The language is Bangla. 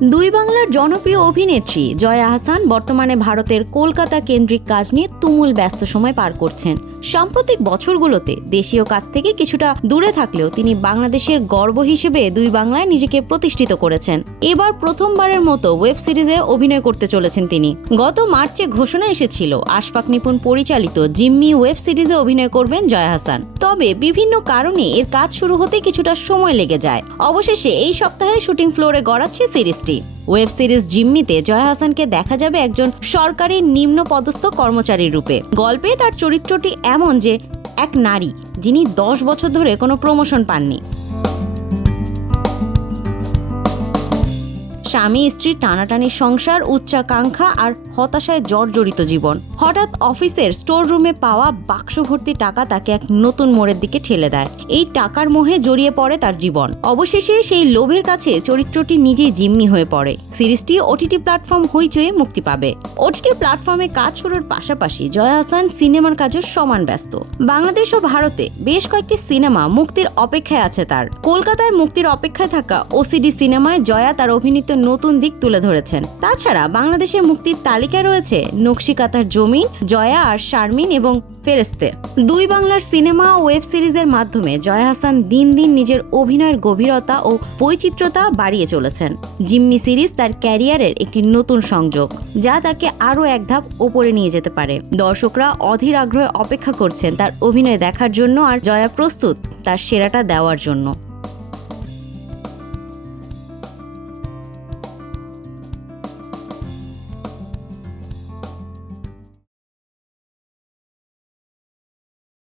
দুই বাংলার জনপ্রিয় অভিনেত্রী জয়া আহসান বর্তমানে ভারতের কলকাতা কেন্দ্রিক কাজ নিয়ে তুমুল ব্যস্ত সময় পার করছেন। সাম্প্রতিক বছরগুলোতে দেশীয় কাজ থেকে কিছুটা দূরে থাকলেও তিনি বাংলাদেশের গর্ব হিসেবে দুই বাংলায় নিজেকে প্রতিষ্ঠিত করেছেন। এবার প্রথমবারের মতো ওয়েব সিরিজে অভিনয় করতে চলেছেন তিনি। গত মার্চে ঘোষণা এসেছিল আশফাক নিপুণ পরিচালিত জিম্মি ওয়েব সিরিজে অভিনয় করবেন জয়া আহসান। তবে বিভিন্ন কারণে এর কাজ শুরু হতে কিছুটা সময় লেগে যায়। অবশেষে এই সপ্তাহে শুটিং ফ্লোরে গড়াচ্ছে সিরিজটি। ওয়েব সিরিজ জিম্মিতে জয়া আহসানকে দেখা যাবে একজন সরকারি নিম্ন পদস্থ কর্মচারীর রূপে। গল্পে তার চরিত্রটি এমন যে এক নারী যিনি 10 বছর ধরে কোনো প্রমোশন পাননি। স্বামী স্ত্রীর টানাটানি সংসার, উচ্চাকাঙ্ক্ষা আর হতাশায় জর্জরিত জীবন। হঠাৎ অফিসের স্টোর রুমে পাওয়া বাক্স ভর্তি টাকা তাকে এক নতুন মোড়ের দিকে ঠেলে দেয়। এই টাকার মোহে জড়িয়ে পড়ে তার জীবন। অবশেষে সেই লোভের কাছে চরিত্রটি নিজেই জিম্মি হয়ে পড়ে। সিরিজটি ওটিটি প্ল্যাটফর্ম হইচয়ে মুক্তি পাবে। ওটিটি প্ল্যাটফর্মে কাজ শুরুর পাশাপাশি জয়া আহসান সিনেমার কাজে সমান ব্যস্ত। বাংলাদেশ ও ভারতে বেশ কয়েকটি সিনেমা মুক্তির অপেক্ষায় আছে তার। কলকাতায় মুক্তির অপেক্ষায় থাকা ওসিডি সিনেমায় জয়া তার অভিনীত নতুন দিক তুলে ধরেছেন। তাছাড়া বাংলাদেশে মুক্তির তালিকায় রয়েছে নকশিকাঁথার জমিন, জয়া আর শারমিন এবং ফেরেশতে। দুই বাংলার সিনেমা ও ওয়েব সিরিজের মাধ্যমে জয়া আহসান দিন দিন নিজের অভিনয়ের গভীরতা ও বৈচিত্র্যতা বাড়িয়ে চলেছেন। জিম্মি সিরিজ তার ক্যারিয়ারের একটি নতুন সংযোগ, যা তাকে আরও এক ধাপ ওপরে নিয়ে যেতে পারে। দর্শকরা অধীর আগ্রহে অপেক্ষা করছেন তার অভিনয় দেখার জন্য, আর জয়া প্রস্তুত তার সেরাটা দেওয়ার জন্য।